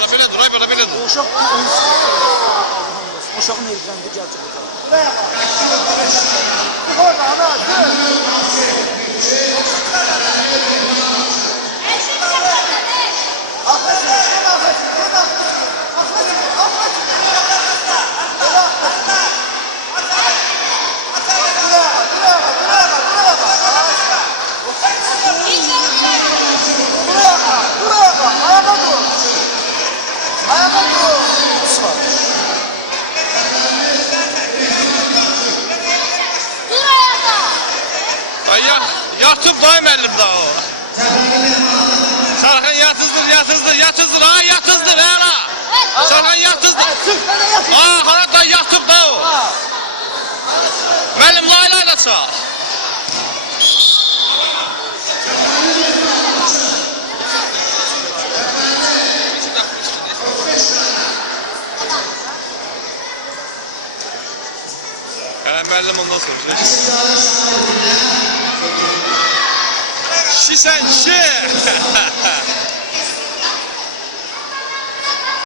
bala, belə dur, ay bala, belə dur. Uşaq uşağın evləndi gələcək. Orada ana, yatıp daim elimde o. Sarkan yatızdır, ha yatızdır, ha. Sarkan yatızdır. Ha, harada yatıp da o. Benim laylayla çal. Müəllim ondan sonra. Şişən kişi.